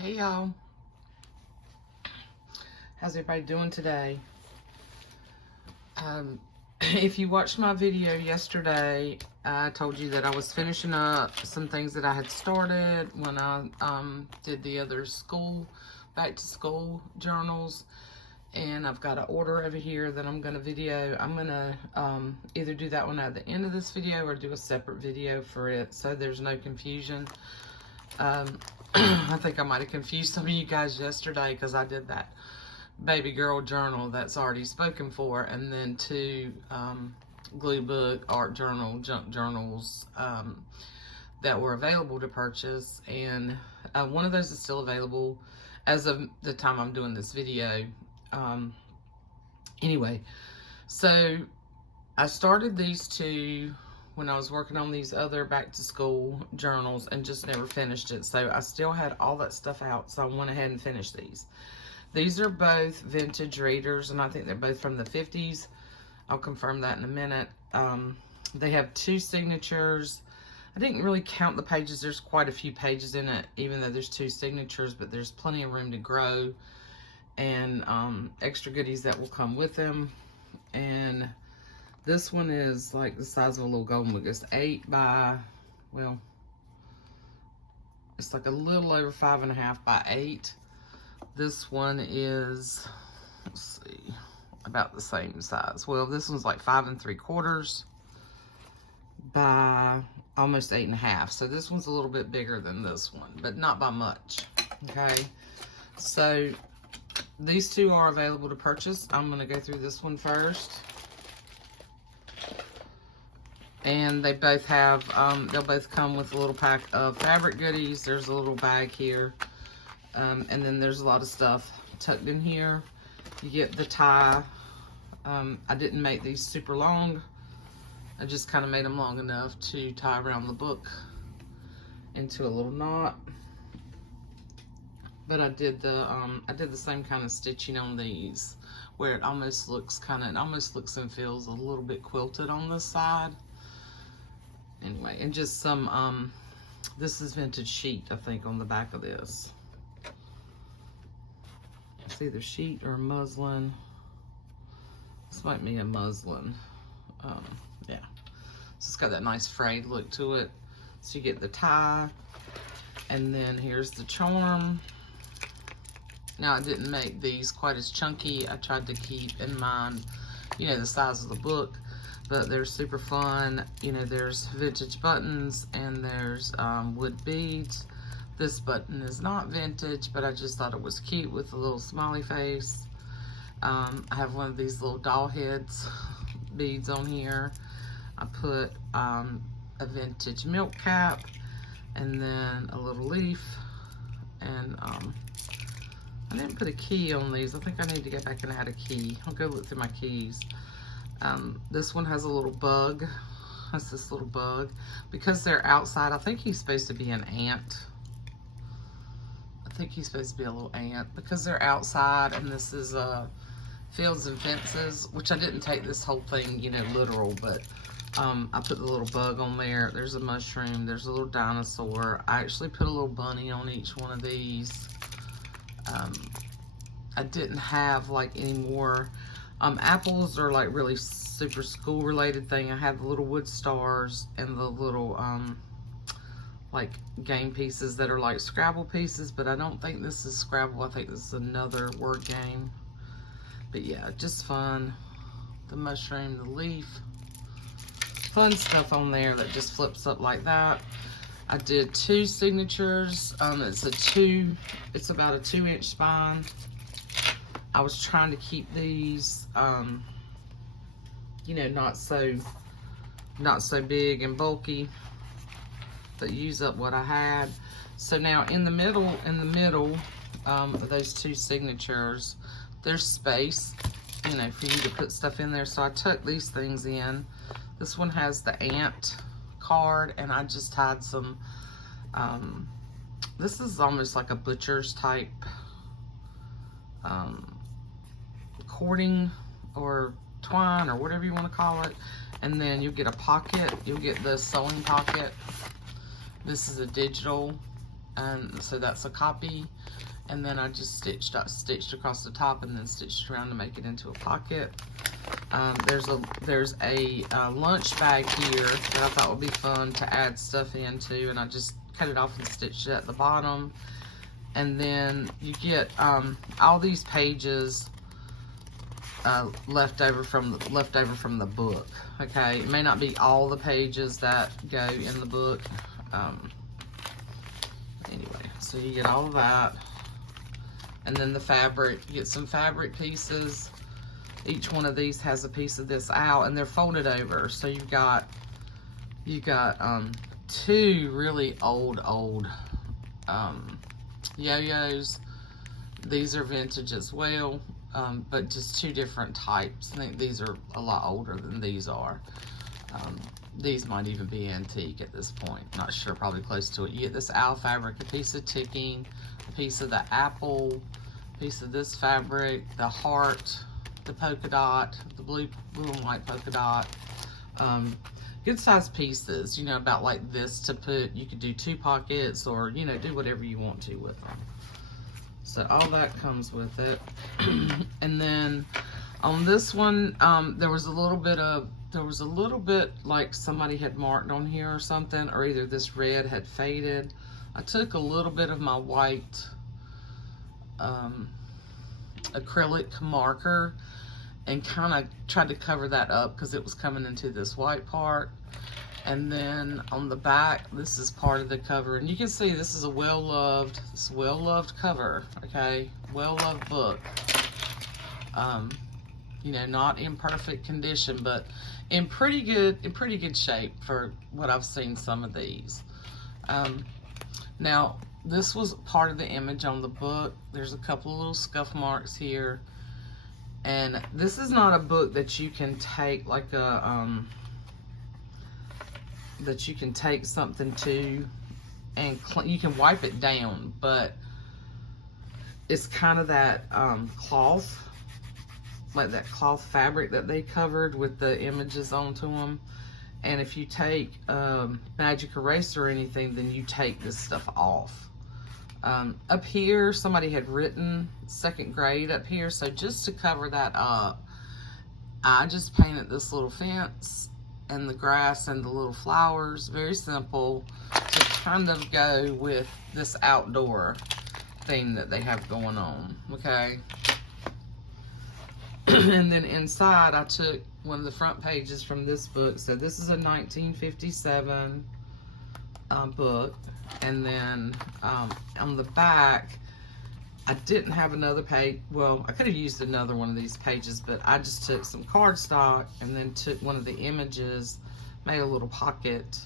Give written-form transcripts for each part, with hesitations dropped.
Hey y'all, how's everybody doing today? If you watched my video yesterday, I told you that I was finishing up some things that I had started when I did the other back to school journals, and I've got an order over here that I'm gonna video. I'm gonna either do that one at the end of this video or do a separate video for it so there's no confusion. I think I might have confused some of you guys yesterday because I did that baby girl journal that's already spoken for, and then two glue book, art journal, junk journals that were available to purchase, and one of those is still available as of the time I'm doing this video. Anyway, so I started these two when I was working on these other back to school journals and just never finished it. So I still had all that stuff out, so I went ahead and finished these. These are both vintage readers, and I think they're both from the 50s. I'll confirm that in a minute. They have two signatures. I didn't really count the pages. There's quite a few pages in it, even though there's two signatures, but there's plenty of room to grow, and extra goodies that will come with them. And this one is like the size of a little golden book. It's 8 by, well, it's like a little over 5.5 by 8. This one is, let's see, about the same size. Well, this one's like 5 3/4 by almost 8.5. So this one's a little bit bigger than this one, but not by much. Okay, so these two are available to purchase. I'm going to go through this one first. And they both have, they'll both come with a little pack of fabric goodies. There's a little bag here. And then there's a lot of stuff tucked in here. You get the tie. I didn't make these super long. I just kind of made them long enough to tie around the book into a little knot. But I did the same kind of stitching on these, where it almost looks and feels a little bit quilted on this side. Anyway, and just some, this is vintage sheet, I think, on the back of this. It's either sheet or muslin. This might be a muslin. Yeah. So it's got that nice frayed look to it. So you get the tie, and then here's the charm. Now, I didn't make these quite as chunky. I tried to keep in mind, you know, the size of the book. But they're super fun. You know, there's vintage buttons and there's wood beads. This button is not vintage, but I just thought it was cute with a little smiley face. I have one of these little doll heads beads on here. I put a vintage milk cap and then a little leaf. And I didn't put a key on these. I think I need to get back and add a key. I'll go look through my keys. This one has a little bug. That's this little bug. Because they're outside, I think he's supposed to be an ant. I think he's supposed to be a little ant. Because they're outside, and this is Fields and Fences, which I didn't take this whole thing, you know, literal, but I put the little bug on there. There's a mushroom. There's a little dinosaur. I actually put a little bunny on each one of these. I didn't have like any more apples are like really super school related thing. I have the little wood stars and the little like game pieces that are like Scrabble pieces, but I don't think this is Scrabble. I think this is another word game. But yeah, just fun. The mushroom, the leaf, fun stuff on there that just flips up like that. I did two signatures. It's about a 2-inch spine. I was trying to keep these, you know, not so big and bulky, but use up what I had. So now in the middle of those two signatures, there's space, you know, for you to put stuff in there. So I tucked these things in. This one has the ant card, and I just had some, this is almost like a butcher's type cording or twine or whatever you want to call it. And then you'll get a pocket. You'll get the sewing pocket. This is a digital and so that's a copy. And then I just stitched across the top and then stitched around to make it into a pocket. There's a lunch bag here that I thought would be fun to add stuff into, and I just cut it off and stitched it at the bottom. And then you get all these pages left over from the book. Okay, it may not be all the pages that go in the book. Anyway, so you get all of that. And then the fabric, you get some fabric pieces. Each one of these has a piece of this out, and they're folded over. So you've got two really old yo-yos. These are vintage as well, but just two different types. I think these are a lot older than these are. These might even be antique at this point. Not sure, probably close to it. You get this owl fabric, a piece of ticking, a piece of the apple, a piece of this fabric, the heart, the polka dot, the blue and white polka dot. Good sized pieces, you know, about like this to put. You could do 2 pockets, or, you know, do whatever you want to with them. So all that comes with it. And then on this one, there was a little bit like somebody had marked on here or something, or either this red had faded. I took a little bit of my white acrylic marker and kind of tried to cover that up because it was coming into this white part. And then on the back, this is part of the cover, and you can see this is a well-loved cover. Okay, well-loved book. You know, not in perfect condition, but in pretty good shape for what I've seen some of these. Now, this was part of the image on the book. There's a couple of little scuff marks here, and this is not a book that you can take like a that you can take something to and you can wipe it down, but it's kind of that cloth, like that cloth fabric that they covered with the images onto them. And if you take magic eraser or anything, then you take this stuff off. Up here, somebody had written 2nd grade up here, so just to cover that up, I just painted this little fence and the grass and the little flowers, very simple, to kind of go with this outdoor thing that they have going on, okay? And then inside, I took one of the front pages from this book. So this is a 1957 book. And then on the back, I didn't have another page. Well, I could have used another one of these pages, but I just took some cardstock and then took one of the images, made a little pocket,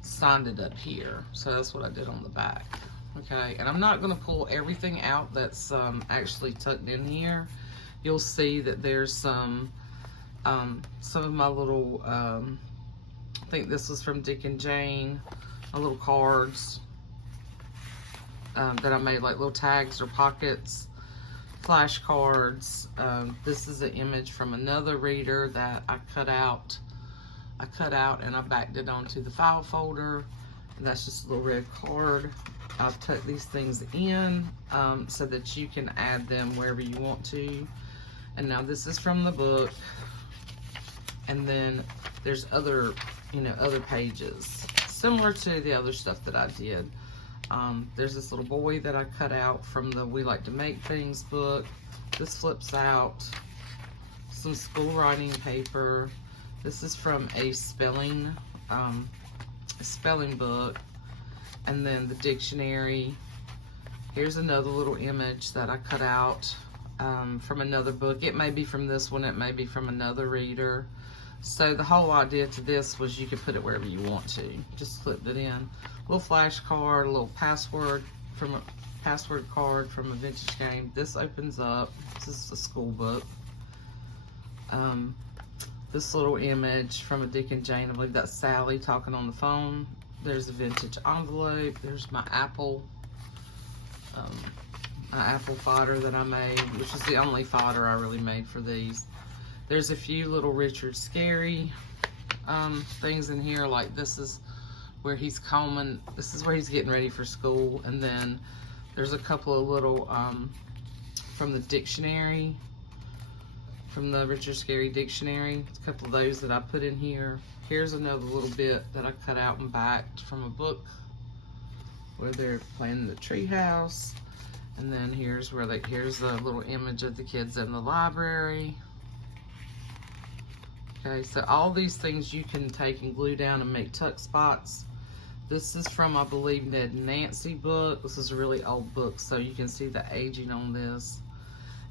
signed it up here. So that's what I did on the back. Okay, and I'm not going to pull everything out that's actually tucked in here. You'll see that there's some of my little, I think this was from Dick and Jane, my little cards that I made, like little tags or pockets, flashcards. This is an image from another reader that I cut out and I backed it onto the file folder. And that's just a little red card. I've tucked these things in so that you can add them wherever you want to. And now this is from the book. And then there's other, other pages similar to the other stuff that I did. There's this little boy that I cut out from the We Like to Make Things book. This flips out. Some school writing paper. This is from a spelling book. And then the dictionary. Here's another little image that I cut out from another book. It may be from this one, it may be from another reader. So the whole idea to this was you could put it wherever you want to. Just clipped it in. A little flash card, a little password card from a vintage game. This opens up. This is a school book. This little image from a Dick and Jane. I believe that's Sally talking on the phone. There's a vintage envelope. There's my apple. My apple fodder that I made, which is the only fodder I really made for these. There's a few little Richard Scarry things in here, like this is where he's combing. This is where he's getting ready for school. And then there's a couple of little, from the dictionary, from the Richard Scarry Dictionary. A couple of those that I put in here. Here's another little bit that I cut out and backed from a book where they're playing the tree house. And then here's the little image of the kids in the library. Okay, so all these things you can take and glue down and make tuck spots. This is from, I believe, Ned and Nancy book. This is a really old book, so you can see the aging on this.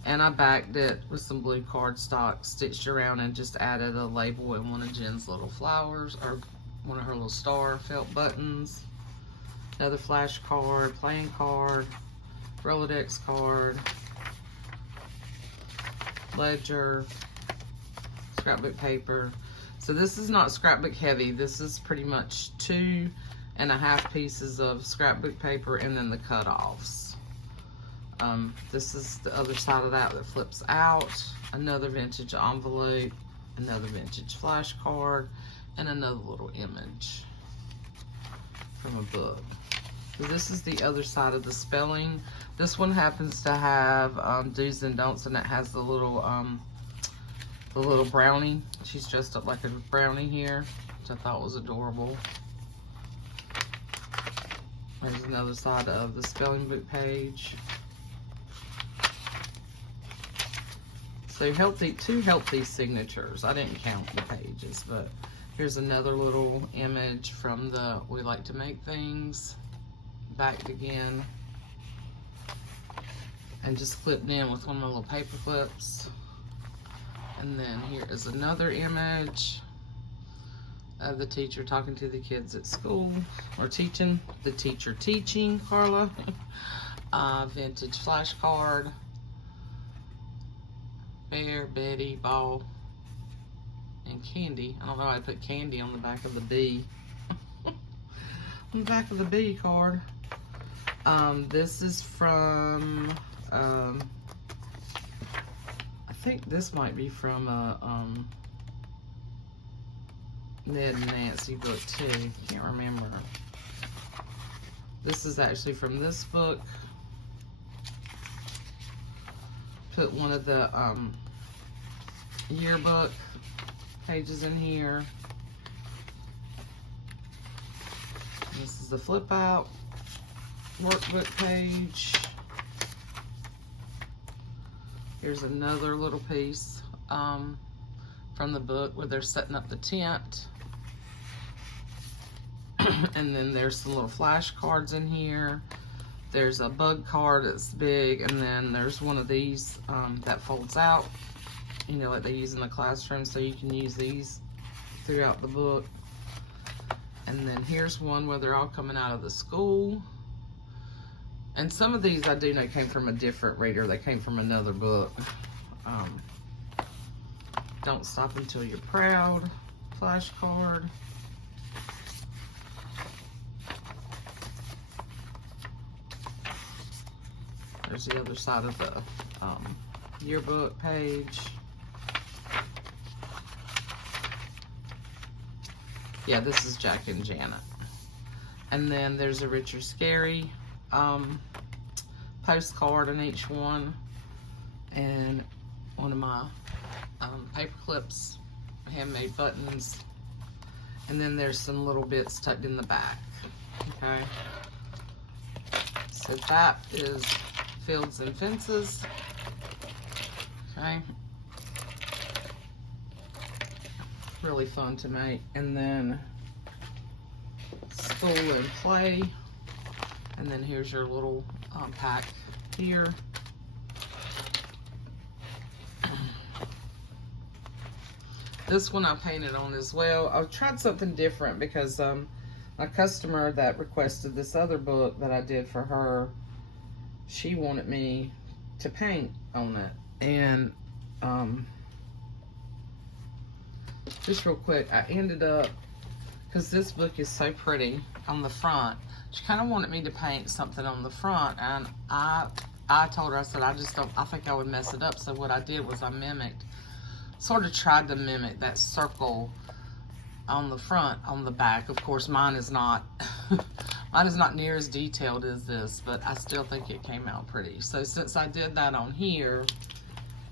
And I backed it with some blue cardstock, stitched around, and just added a label and one of Jen's little flowers, or one of her little star felt buttons. Another flash card, playing card, Rolodex card, ledger, scrapbook paper. So this is not scrapbook heavy. This is pretty much 2.5 pieces of scrapbook paper and then the cutoffs. This is the other side of that flips out. Another vintage envelope, another vintage flash card, and another little image from a book. So this is the other side of the spelling. This one happens to have do's and don'ts, and it has the little brownie. She's dressed up like a brownie here, which I thought was adorable. There's another side of the spelling book page. So two healthy signatures. I didn't count the pages, but here's another little image from the We Like to Make Things. Backed again. And just clipped in with one of my little paper clips. And then here is another image of the teacher talking to the kids at school, or teaching, the teacher teaching, Carla. Vintage flash card. Bear, Betty, Ball, and Candy. I don't know why I put Candy on the back of the B. On the back of the B card. This is from, I think this might be from a Ned and Nancy book too. Can't remember. This is actually from this book. Put one of the yearbook pages in here. This is the flip out workbook page. Here's another little piece from the book where they're setting up the tent. And then there's some little flash cards in here. There's a bug card that's big, and then there's one of these that folds out, you know, what they use in the classroom, so you can use these throughout the book. And then here's one where they're all coming out of the school. And some of these I do know came from a different reader. They came from another book. Don't Stop Until You're Proud flash card. There's the other side of the yearbook page. Yeah, this is Jack and Janet. And then there's a Richard Scarry postcard in each one. And one of my paper clips, handmade buttons. And then there's some little bits tucked in the back. Okay. So that is Fields and Fences. Okay. Really fun to make. And then School and Play. And then here's your little pack here. This one I painted on as well. I tried something different because a customer that requested this other book that I did for her, she wanted me to paint on it. And just real quick, I ended up, because this book is so pretty on the front, she kind of wanted me to paint something on the front, and I told her, I said, I think I would mess it up. So what I did was I tried to mimic that circle on the front, on the back. Of course, mine is not mine is not near as detailed as this, but I still think it came out pretty. So since I did that on here,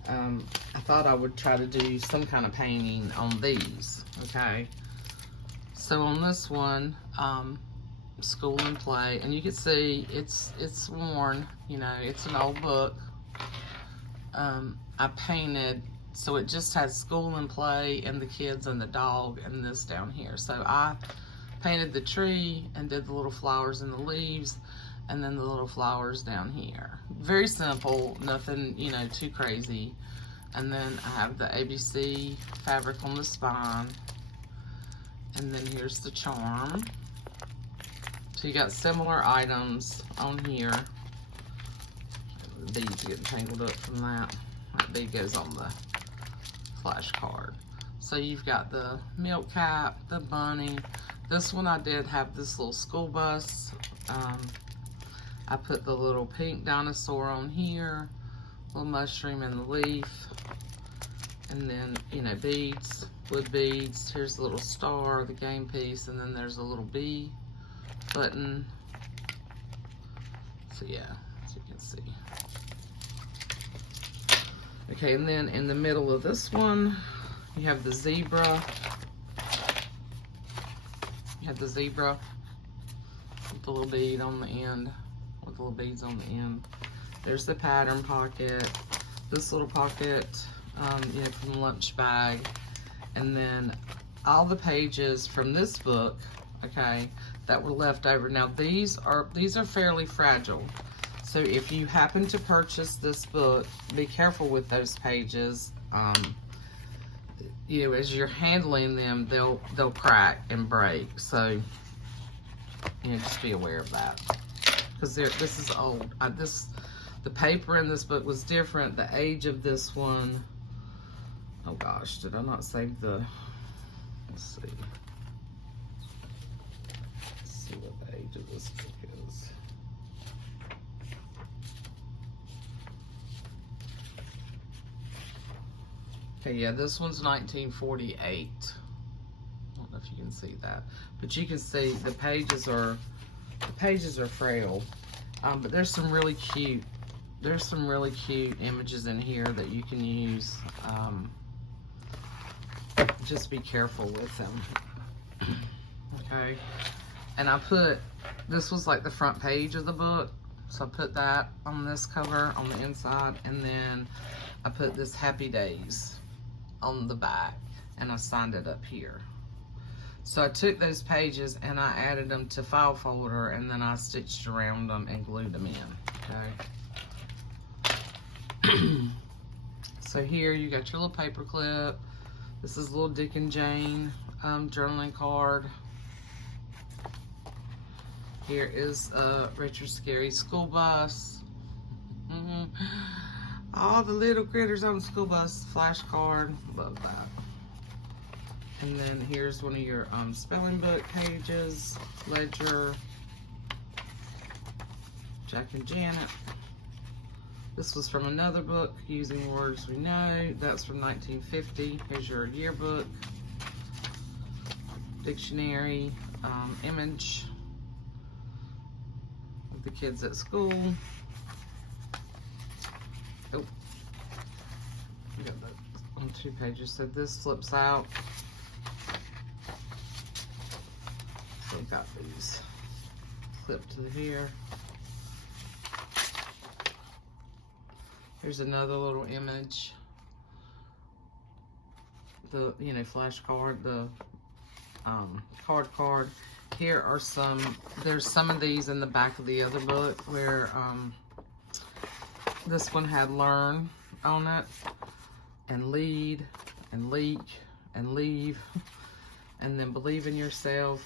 I thought I would try to do some kind of painting on these, okay? So on this one, School and Play, and you can see it's worn, you know, it's an old book. I painted, so it just has School and Play and the kids and the dog and this down here. So I painted the tree and did the little flowers and the leaves, and then the little flowers down here. Very simple, nothing, you know, too crazy. And then I have the ABC fabric on the spine, and then here's the charm. So you got similar items on here. The beads getting tangled up from that. That bead goes on the flash card. So you've got the milk cap, the bunny. This one I did have this little school bus. I put the little pink dinosaur on here, little mushroom and the leaf, and then, you know, beads, wood beads. Here's the little star, the game piece, and then there's a little bee button. So yeah, as you can see. Okay, and then in the middle of this one, you have the zebra. You have the zebra with the little bead on the end, with the little beads on the end. There's the pattern pocket, this little pocket, you know, from the lunch bag, and then all the pages from this book, okay, that were left over. Now these are fairly fragile. So if you happen to purchase this book, be careful with those pages. You know, as you're handling them, they'll crack and break. So, you know, just be aware of that. Because this is old. The paper in this book was different. The age of this one, oh gosh, did I not save the, let's see. Let's see what the age of this book is. Okay, yeah, this one's 1948. I don't know if you can see that, but you can see the pages are frail. But there's some really cute images in here that you can use. Just be careful with them. Okay, and this was like the front page of the book, so I put that on this cover on the inside, and then I put this Happy Days on the back, and I signed it up here. So I took those pages and I added them to file folder, and then I stitched around them and glued them in, okay? So here you got your little paper clip. This is little Dick and Jane journaling card. Here is Richard Scarry school bus. All the little critters on the school bus flashcard. Love that. And then here's one of your spelling book pages. Ledger. Jack and Janet. This was from another book, Using Words We Know. That's from 1950. Here's your yearbook. Dictionary. Image of the kids at school. Oh, I got that on 2 pages. So this flips out. So I've got these clipped to here. Here's another little image. The, you know, flash card, the card. Here are there's some of these in the back of the other book where this one had learn on it, and lead, and leak, and leave, and then believe in yourself.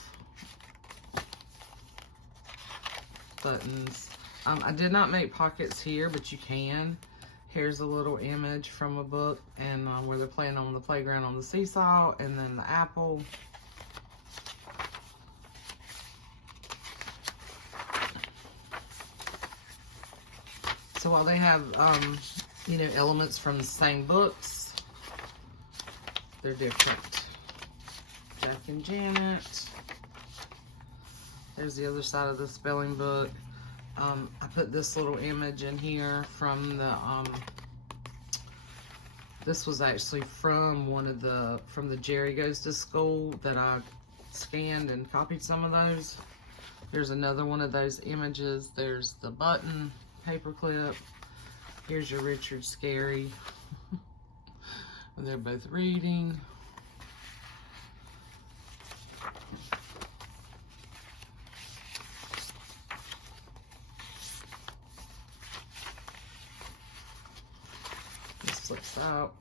Buttons. I did not make pockets here, but you can. Here's a little image from a book, and where they're playing on the playground on the seesaw, and then the apple. So while they have, you know, elements from the same books, they're different. Jack and Janet. There's the other side of the spelling book. I put this little image in here from the, this was actually from from the Jerry Goes to School that I scanned and copied some of those. There's another one of those images. There's the button paperclip. Here's your Richard Scarry. They're both reading. This flips out.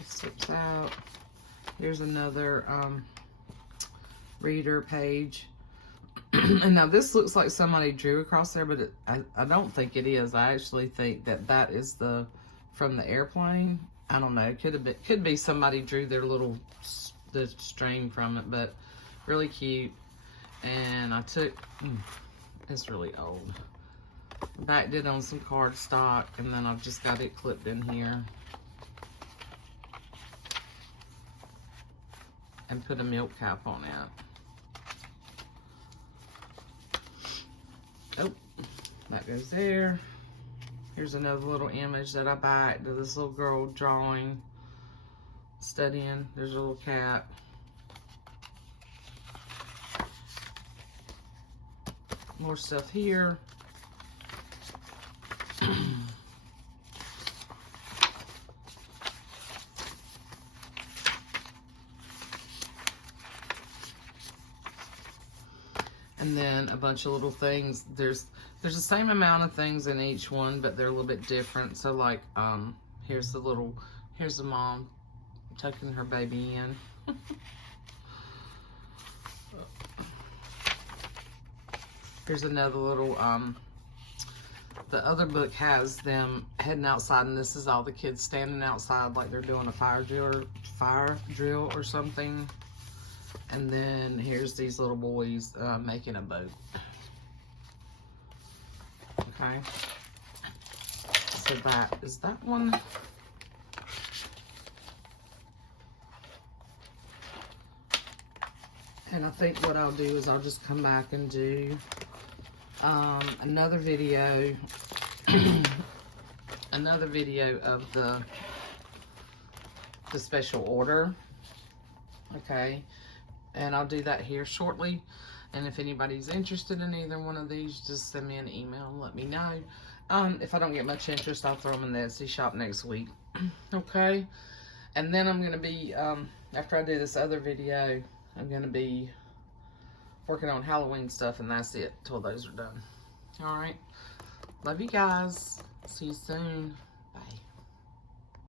This flips out. Here's another reader page. And now this looks like somebody drew across there, but I don't think it is. I actually think that is from the airplane. I don't know. Could be somebody drew their the string from it, but really cute. And I took, it's really old. Backed it on some cardstock, and then I've just got it clipped in here. And put a milk cap on it. Oh, that goes there. Here's another little image that I backed of this little girl drawing, studying. There's a little cat. More stuff here. And then a bunch of little things. There's the same amount of things in each one, but they're a little bit different. So like, here's the mom tucking her baby in. Here's another little, the other book has them heading outside, and this is all the kids standing outside like they're doing a fire drill or something. And then here's these little boys making a boat. Okay. So that is that one. And I think what I'll do is I'll just come back and do another video. Another video of the special order. Okay. And I'll do that here shortly. And if anybody's interested in either one of these, just send me an email and let me know. If I don't get much interest, I'll throw them in the Etsy shop next week. Okay? And then I'm going to be, after I do this other video, I'm going to be working on Halloween stuff, and that's it till those are done. Alright? Love you guys. See you soon.